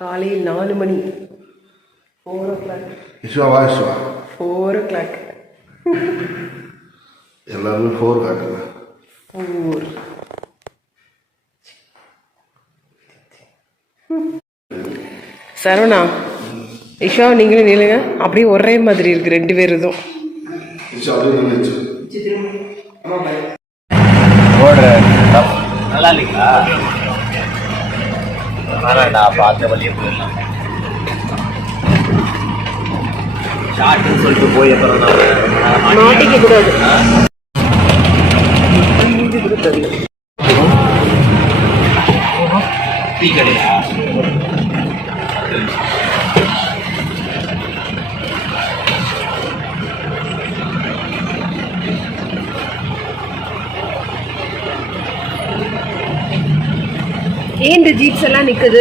காலையில் 4 மணி 4 o'clock. 4 o'clock. எல்லாருமே 4 காட்டுங்க. 4. சரவணா, இஷா நீங்களும் நில்லுங்க. அப்படியே ஒரே மாதிரி இருக்கு ரெண்டு பேர் இதுவும். நல்லா இல்லைங்களா? நான் பார்த்த வழியே போயிடலாம். ஷார்ட்னு சொல்லிட்டு போய் அப்புறம் மாட்டிக்க கூடாது. டீ கடையா? ஏன் இந்த ஜீப்ஸ் எல்லாம் நிக்குது?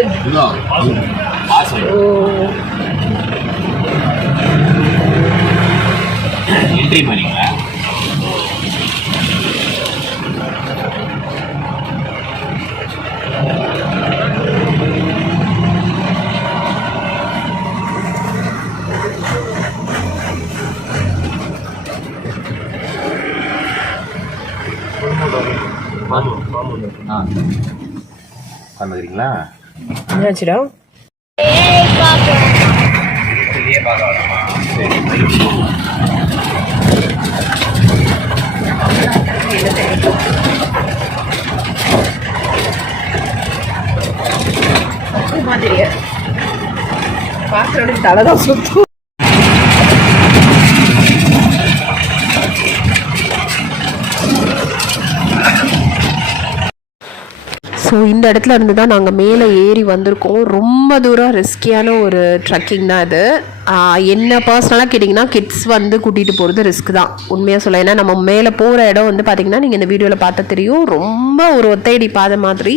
என்ட்ரி பண்ணீங்களா? உட்காந்துக்கிறீங்களா? என்னாச்சுடா? வெளியே பார்க்க வேணாமா? சரி. மாதிரியே பார்க்கறதுக்கு தலைதான் சுத்தும். ஸோ இந்த இடத்துல இருந்து தான் நாங்கள் மேலே ஏறி வந்திருக்கோம். ரொம்ப தூரம் ரிஸ்கியான ஒரு ட்ரக்கிங் தான் இது. என்ன பர்சனலாக கேட்டிங்கன்னா கிட்ஸ் வந்து கூட்டிகிட்டு போகிறது ரிஸ்க் தான் உண்மையாக சொல்ல. ஏன்னா நம்ம மேலே போகிற இடம் வந்து பார்த்திங்கன்னா நீங்கள் இந்த வீடியோவில் பார்த்தா தெரியும், ரொம்ப ஒரு ஒத்தையடி பாதை மாதிரி.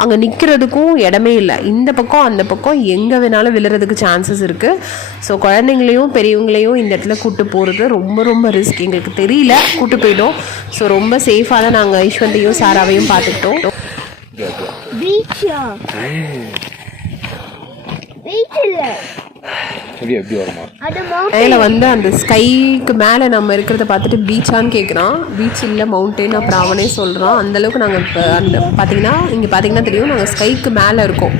அங்கே நிற்கிறதுக்கும் இடமே இல்லை. இந்த பக்கம் அந்த பக்கம் எங்கே வேணாலும் விழுறதுக்கு சான்சஸ் இருக்குது. ஸோ குழந்தைங்களையும் பெரியவங்களையும் இந்த இடத்துல கூப்பிட்டு போகிறது ரொம்ப ரொம்ப ரிஸ்க். எங்களுக்கு தெரியல, கூப்பிட்டு போயிட்டோம். ஸோ ரொம்ப சேஃபாக தான் நாங்கள் ஐஸ்வந்தியும் சாராவையும் பார்த்துக்கிட்டோம். மேலே வந்து அந்த ஸ்கைக்கு மேலே நம்ம இருக்கிறத பார்த்துட்டு பீச்சான்னு கேட்குறான். பீச் இல்லை, மவுண்டெயின். அப்புறம் அவனே சொல்கிறான். அந்தளவுக்கு நாங்கள் இப்போ அந்த பார்த்தீங்கன்னா இங்கே பார்த்தீங்கன்னா தெரியும், நாங்கள் ஸ்கைக்கு மேலே இருக்கோம்.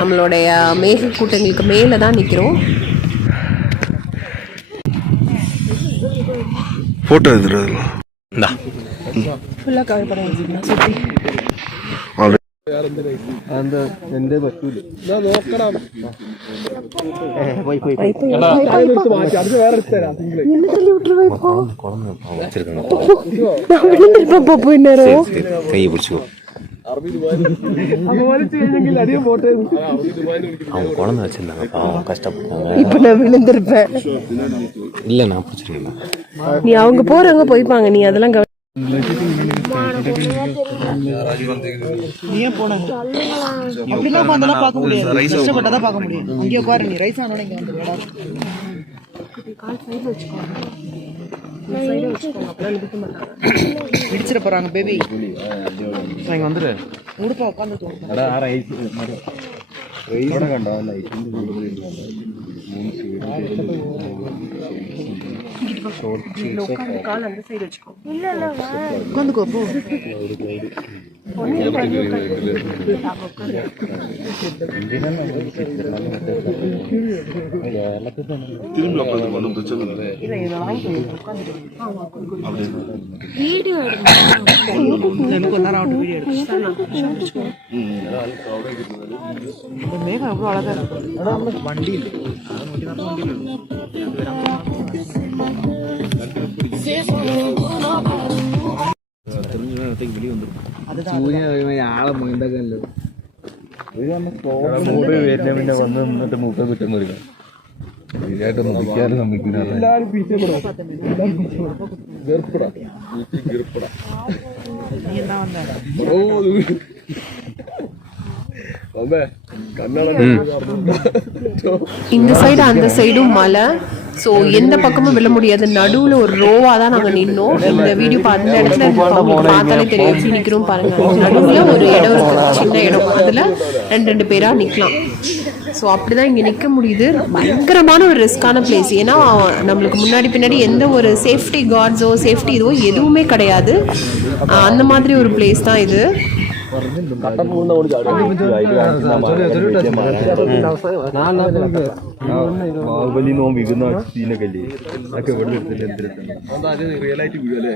நம்மளுடைய மேக கூட்டங்களுக்கு மேலே தான் நிற்கிறோம். ஃபோட்டோ எடுத்துருங்களா? ஃபுல்லாக கவர் பண்ண சுற்றி அந்த എന്റെ പറ്റൂല നോക്കണം. കൈ പിടിച്ചോ. அவங்க குழந்தை வச்சிருந்தாங்க, பாவம் கஷ்டப்பட்டாங்க. இப்போ நான் விழுந்திருப்பேன். இல்லை நான் பிடிச்சிருக்கேன். நீ அவங்க போறவங்க போய்ப்பாங்க, நீ அதெல்லாம் ஏன் போன அப்படிலாம் உட்காந்துலாம் பார்க்க முடியாது, கஷ்டப்பட்டாதான் பார்க்க முடியும். அங்கே உட்காரு, நீ ரைஸ் ஆனோட இங்கே வந்து இடிச்சிட போறாங்க பேபி. வந்துரு உடுப்பா உட்காந்து உட்காந்துக்கோ போ. மேகம் எவ்வளோ அழகா இருக்கு. வண்டி വന്നിട്ട് മൂക്ക കിട്ടുന്ന ശരിയായിട്ടൊന്നും വിൽക്കാനും സമ്മതിക്കില്ല. இந்த சைடு அந்த சைடும் மலை. ஸோ எந்த பக்கமும் விழ முடியாது. நடுவில் ஒரு ரோவாக தான் நாங்கள் நின்னோம். இந்த வீடியோ பார்த்த இடத்துல பார்த்தாலே தெரியும் எப்படி நிற்கிறோம் பாருங்கள். நடுவில் ஒரு இடம் இருக்குது, சின்ன இடம். அதில் ரெண்டு பேராக நிற்கலாம். ஸோ அப்படி தான் இங்கே நிற்க முடியுது. பயங்கரமான ஒரு ரிஸ்க்கான பிளேஸ். ஏன்னா நம்மளுக்கு முன்னாடி பின்னாடி எந்த ஒரு சேஃப்டி கார்ட்ஸோ சேஃப்டி இதுவோ எதுவுமே கிடையாது. அந்த மாதிரி ஒரு பிளேஸ் தான் இது. ബാഹുബലി നോമ്പിക്കുന്ന സീനൊക്കെ അതൊക്കെ ഇവിടെ റിയലായിട്ട് വീഴല്ലേ.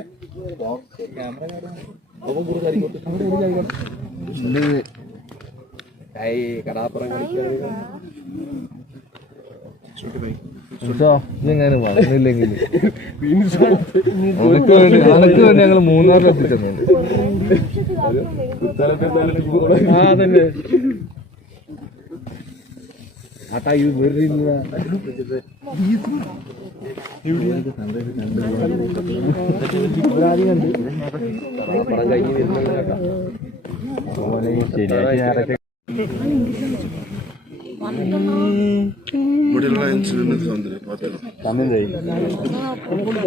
ഇതെങ്ങനെ വന്നില്ലെങ്കിൽ അനക്ക് വേണ്ടി ഞങ്ങൾ മൂന്നാറിൽ എത്തിച്ചെന്നുണ്ട്. അതന്നെ ആട്ടാ ഇത് വെറുതെ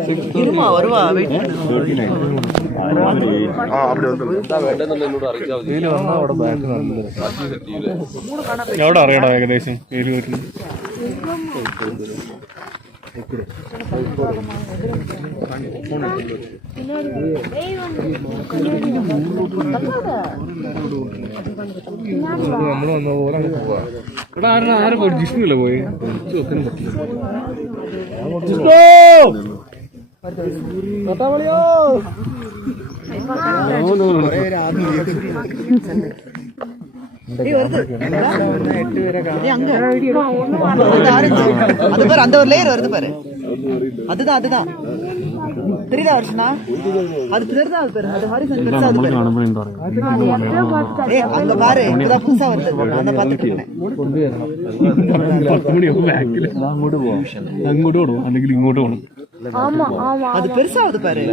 ശരിയാക്കി இருமா வருவா வெயிட் എവിടെ അറിയടാ ഏകദേശം പേര് വരുന്നത്? നമ്മൾ വന്ന പോലെ അങ്ങ് പോവാ. ഇവിടെ ആരും പോയി ജിഷ്ണുല്ലേ പോയി ഒത്തിനും പറ്റില്ല. அது பாரு அந்த ஒரு லேயர் வருது பாரு. அதுதான் அதுதான் தெரியுதா வருஷனா? அது தெரியுதா? அது பாரு அது ஹாரிசன் பெருசா அது பாரு. அங்க பாரு இப்பதான் புதுசா வருது. அந்த பாத்துட்டு இருக்கேன். 10 മണിയാവും ബാക്കിൽ അങ്ങോട്ട് പോവാം. അങ്ങോട്ട് പോകണം അല്ലെങ്കിൽ ഇങ്ങോട്ട് പോകണം. அது பெருசா வருது பாரு.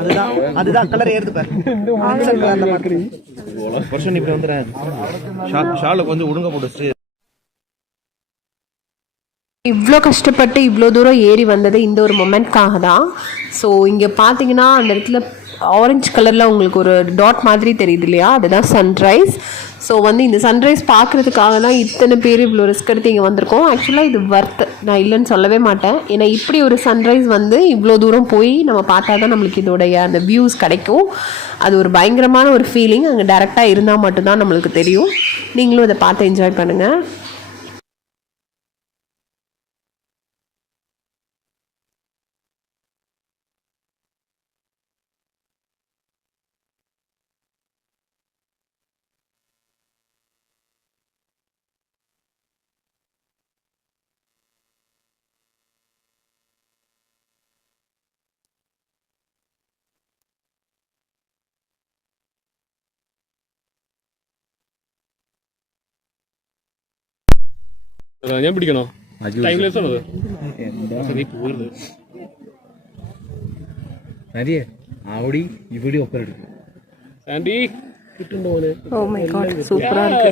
அதுதான் அதுதான் கலர் ஏறுது பாரு. வருஷம் இப்படி வந்துடுறேன். ஷாலை கொஞ்சம் ஒழுங்க போட்டு. இவ்வளோ கஷ்டப்பட்டு இவ்வளோ தூரம் ஏறி வந்தது இந்த ஒரு மொமெண்ட்காக தான். ஸோ இங்கே பார்த்தீங்கன்னா அந்த இடத்துல ஆரஞ்சு கலரில் உங்களுக்கு ஒரு டாட் மாதிரி தெரியுது இல்லையா, அதுதான் சன்ரைஸ். ஸோ வந்து இந்த சன்ரைஸ் பார்க்குறதுக்காக தான் இத்தனை பேர் இவ்வளோ ரிஸ்க் எடுத்து இங்கே வந்திருக்கோம். ஆக்சுவலாக இது ஒர்த், நான் இல்லைன்னு சொல்லவே மாட்டேன். ஏன்னா இப்படி ஒரு சன்ரைஸ் வந்து இவ்வளோ தூரம் போய் நம்ம பார்த்தா தான் நம்மளுக்கு இதோடைய அந்த வியூஸ் கிடைக்கும். அது ஒரு பயங்கரமான ஒரு ஃபீலிங். அங்கே டேரெக்டாக இருந்தால் மட்டும்தான் நம்மளுக்கு தெரியும். நீங்களும் இதை பார்த்து என்ஜாய் பண்ணுங்கள். ഞാൻ പിടിക്കണോ? ടൈംലെസ് ആണത്. നീ പോകരുത്. ആവടി ഇവിടെ ഒപ്പം എടുക്കും. സാൻഡി കിട്ടുണ്ടോ പോലെ? ഓ മൈ ഗോഡ് സൂപ്പറാ இருக்கு.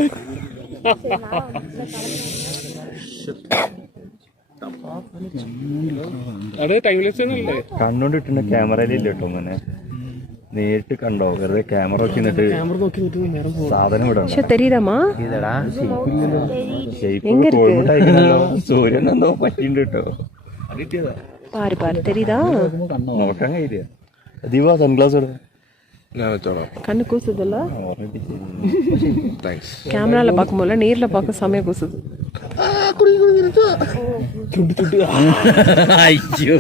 അതെ ടൈംലെസ് ആണല്ലേ. കണ്ണോണ്ടിട്ടുള്ള ക്യാമറയിലില്ല കേട്ടോ. അങ്ങനെ നേരിട്ട് കണ്ടോ? വെറുതെ ക്യാമറ വെച്ചിട്ട് സാധനം വിടണം. தெரியுதாமா? സൂര്യൻ എന്തോ പറ്റിണ്ട് കേട്ടോ. பாரு பாரு தெரியுதா? നോക്കാൻ കഴിയില്ല. ദീപ സൺഗ്ലാസ് എടുത്ത ഞാൻ വെച്ചോളാം. கண்ணு கூசுதுல்ல? கேமரால பார்க்கும்போது நேர்ல பார்க்க செமையா கூசுது. അയ്യോ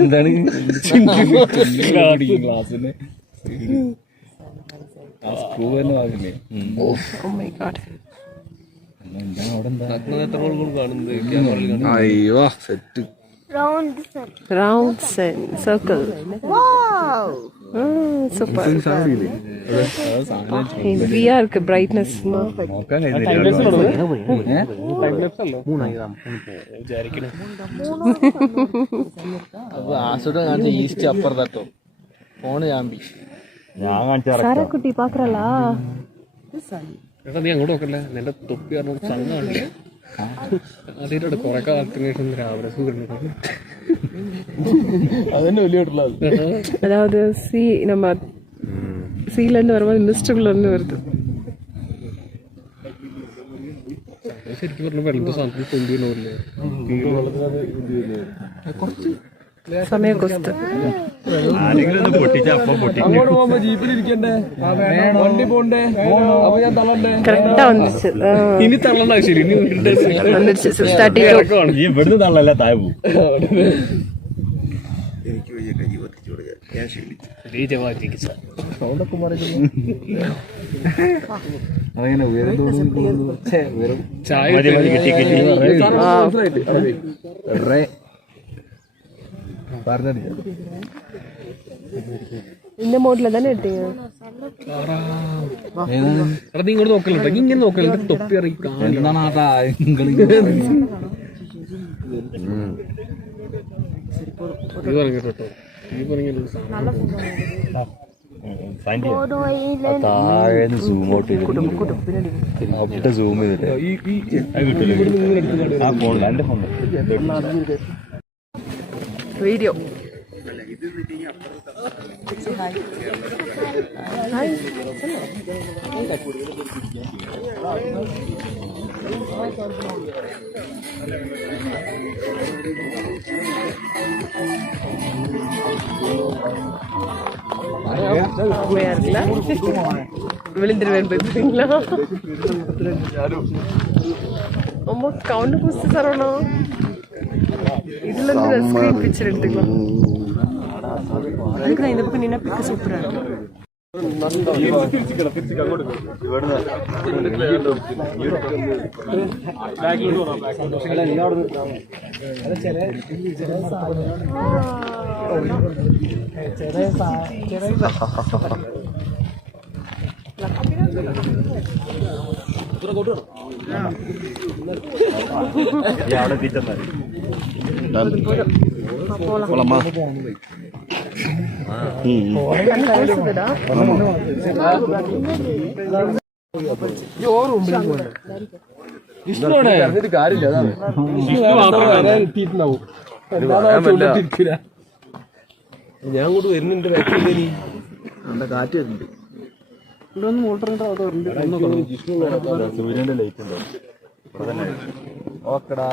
എന്താണ് ഗ്ലാസിന് സ്ക്രൂ തന്നെ വാങ്ങില്ലേ? Oh my god. അയ്യോ set. Round circle. Wow. Super. VR க்கு brightness നോക്കാൻ കഴിയുന്നില്ല. ഈസ്റ്റ് അപ്പുറത്തോ ഫോണ് ചാമ്പി. ഞാൻ കാണിച്ചാ സാരക്കുട്ടി പാക്കറലാ? എടാ നീ അങ്ങോട്ട് നോക്കല്ലേ, നിന്റെ തൊപ്പി കാരണം സണ്ണാണ്. ആദ്യമായിട്ട് കുറെ കാലത്തിന് ശേഷം രാവിലെ സുഖം അതന്നെ വലിയ அதாவது நம்ம சீலேருந்து வரும்போது மிஸ்டபிள்லேருந்து வருது. ശരിക്കും പറഞ്ഞ വെള്ളത്തെ സാധനത്തിൽ കൊണ്ടുവരണമില്ലേ സമയം കൊസ്റ്റ് ആരെങ്കിലും ഒന്ന് പൊട്ടിച്ചാ അപ്പം പൊട്ടി. അങ്ങോട്ട് പോകുമ്പോ ജീപ്പിൽ ഇരിക്കണ്ടേ വണ്ടി പോണ്ടേ അപ്പൊ ഞാൻ തള്ളണ്ടേ കറക്റ്റാ വന്നിச்சு. ഇനി തള്ളണ്ട ശരി ഇനി வந்துருச்சு 6:32. ഈ ഇവിടുന്ന് തള്ളല്ല താഴെ പോകും. ചായ മതി മതി കിട്ടി കിട്ടി. இந்த மோட்ல தானே எடுத்தீங்க? എടാ നീ ഇങ്ങോട്ട് നോക്കലുണ്ടോ ഇങ്ങനെ നോക്കലുണ്ട് തൊപ്പി ഇറങ്ങി കേട്ടോ ഈ പറഞ്ഞ താഴെ സൂം ഔട്ട് അവിടെ സൂം ചെയ്തിട്ട് ആ ഫോണിൽ എന്റെ ഫോണിൽ വീഡിയോ விழுந்துருவேன் பேசுறீங்களா? ரொம்ப கவுண்ட் புஸ்து தரணும். இதுல இருந்து ஸ்கிரீன் பிக்சர் எடுத்துக்கலாம். அதுக்கு நான் இந்த பக்கம் நின்னா பிக்க சூப்பரா இருக்கும். അവിടെ ടീച്ചർമാർ ഞാൻ കൂടെ വരുന്നുണ്ട് കാറ്റ് വരുന്നുണ്ട് സൂര്യന്റെ ലൈറ്റ് ഉണ്ടോ? ഓക്കടാ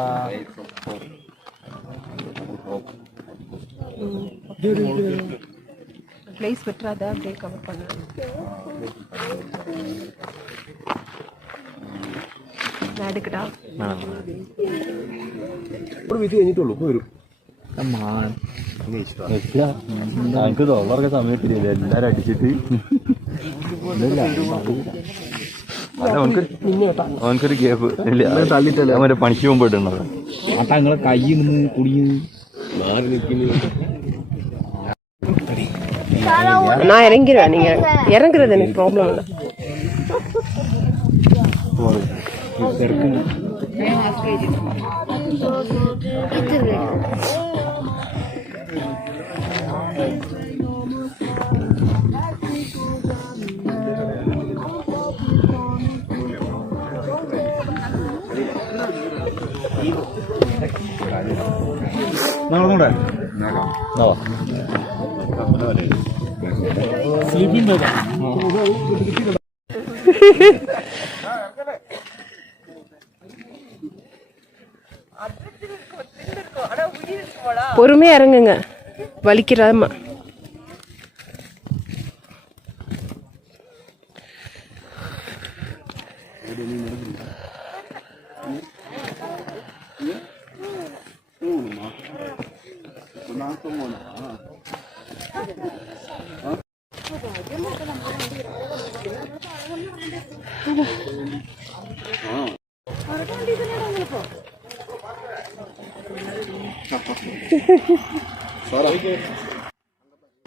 பிளேஸ் வெட்டுறாத அப்படியே கவர் பண்ணு. நான் எடுக்கட்டா? ഒരു വീട്ടിൽ കഴിഞ്ഞിട്ടുള്ളൂ ഇപ്പൊ വരും ഞങ്ങക്ക് തൊള്ളറൊക്കെ സമയത്തില്ല എല്ലാരും അടിച്ചിട്ട് അവനക്കൊരു ഗ്യാപ്പ് ഇല്ല മറ്റേ പണിക്ക് പോകുമ്പോ ഇട്ടുണ്ടോ ആട്ടങ്ങളെ കയ്യിൽ നിന്ന് കുടിയുന്നു മാറി നിൽക്കുന്നു நான் இறங்கிடுவேன். நீங்க இறங்குறது எனக்கு ப்ராப்ளம் இல்லை. നടന്നൂടെ സ്ലീപ്പിംഗ് பொறுமையா இறங்குங்க, வலிக்கிறாம.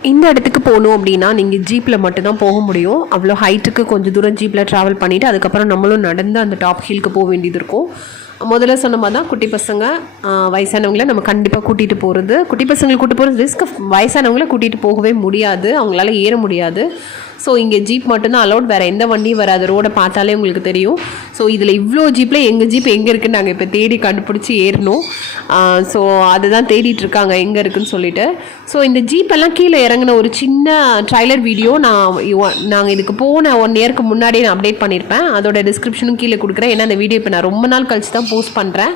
இந்த இடத்துக்கு போகணும் அப்படின்னா நீங்கள் ஜீப்பில் மட்டும்தான் போக முடியும். அவ்வளோ ஹைட்டுக்கு கொஞ்சம் தூரம் ஜீப்பில் ட்ராவல் பண்ணிவிட்டு அதுக்கப்புறம் நம்மளும் நடந்து அந்த டாப் ஹில்க்கு போக வேண்டியது இருக்கும். முதல்ல சொன்ன மாதிரி தான் குட்டி பசங்க வயசானவங்கள நம்ம கண்டிப்பாக கூட்டிகிட்டு போகிறது, குட்டி பசங்களை கூட்டிட்டு போகிறது ரிஸ்க், வயசானவங்கள கூட்டிகிட்டு போகவே முடியாது, அவங்களால ஏற முடியாது. ஸோ இங்கே ஜீப் மட்டும்தான் அலௌட், வேறு எந்த வண்டியும் வராது. ரோடை பார்த்தாலே உங்களுக்கு தெரியும். ஸோ இதில் இவ்வளோ ஜீப்பில் எங்கள் ஜீப் எங்கே இருக்குன்னு நாங்கள் இப்போ தேடி கண்டுபிடிச்சி ஏறணும். ஸோ அதுதான் தேடிட்டுருக்காங்க எங்கே இருக்குதுன்னு சொல்லிட்டு. ஸோ இந்த ஜீப்பெல்லாம் கீழே இறங்கின ஒரு சின்ன ட்ரைலர் வீடியோ நாங்கள் இதுக்கு போன 1 இயருக்கு முன்னாடியே நான் அப்டேட் பண்ணியிருப்பேன். அதோட டிஸ்கிரிப்ஷனும் கீழே கொடுக்குறேன். ஏன்னா அந்த வீடியோ இப்போ நான் ரொம்ப நாள் கழிச்சு தான் போஸ்ட் பண்ணுறேன்.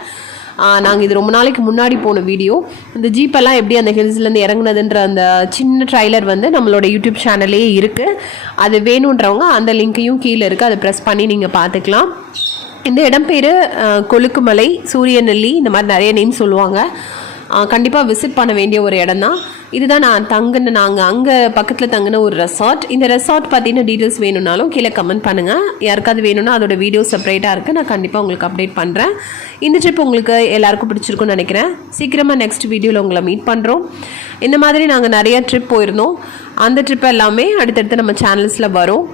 நாங்கள் இது ரொம்ப நாளைக்கு முன்னாடி போன வீடியோ. இந்த ஜீப்பெல்லாம் எப்படி அந்த ஹில்ஸ்லேருந்து இறங்குனதுன்ற அந்த சின்ன ட்ரைலர் வந்து நம்மளோட யூடியூப் சேனல்லே இருக்குது. அது வேணுன்றவங்க அந்த லிங்க்கையும் கீழே இருக்குது, அதை ப்ரெஸ் பண்ணி நீங்கள் பார்த்துக்கலாம். இந்த இடம் பேர் கொழுக்குமலை, சூரியநெல்லி, இந்த மாதிரி நிறைய நேம் சொல்லுவாங்க. கண்டிப்பாக விசிட் பண்ண வேண்டிய ஒரு இடம் தான். இதுதான் நாங்கள் அங்கே பக்கத்தில் தங்கின ஒரு ரெசார்ட். இந்த ரெசார்ட் பார்த்தீங்கன்னா டீட்டெயில்ஸ் வேணும்னாலும் கீழே கமெண்ட் பண்ணுங்கள். யாருக்காவது வேணும்னா அதோட வீடியோ செப்பரேட்டாக இருக்குது, நான் கண்டிப்பாக உங்களுக்கு அப்டேட் பண்ணுறேன். இந்த ட்ரிப் உங்களுக்கு எல்லாருக்கும் பிடிச்சிருக்குன்னு நினைக்கிறேன். சீக்கிரமாக நெக்ஸ்ட் வீடியோவில் உங்களை மீட் பண்ணுறோம். இந்த மாதிரி நாங்கள் நிறைய ட்ரிப் போயிருந்தோம். அந்த ட்ரிப் எல்லாமே அடுத்தடுத்து நம்ம சேனல்ஸில் வரும்.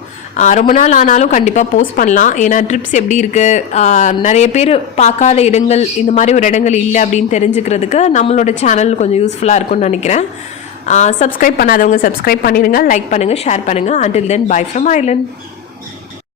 ரொம்ப நாள் ஆனாலும் கண்டிப்பாக போஸ்ட் பண்ணலாம். ஏன்னா ட்ரிப்ஸ் எப்படி இருக்குது, நிறைய பேர் பார்க்காத இடங்கள், இந்த மாதிரி ஒரு இடங்கள் இல்லை அப்படின்னு தெரிஞ்சுக்கிறதுக்கு நம்மளோட சேனல் கொஞ்சம் யூஸ்ஃபுல்லாக இருக்கும்னு நினைக்கிறேன். சப்ஸ்கிரைப் பண்ணாதவங்க சப்ஸ்கிரைப் பண்ணிடுங்க, லைக் பண்ணுங்கள், ஷேர் பண்ணுங்கள். Until then, bye from Ireland.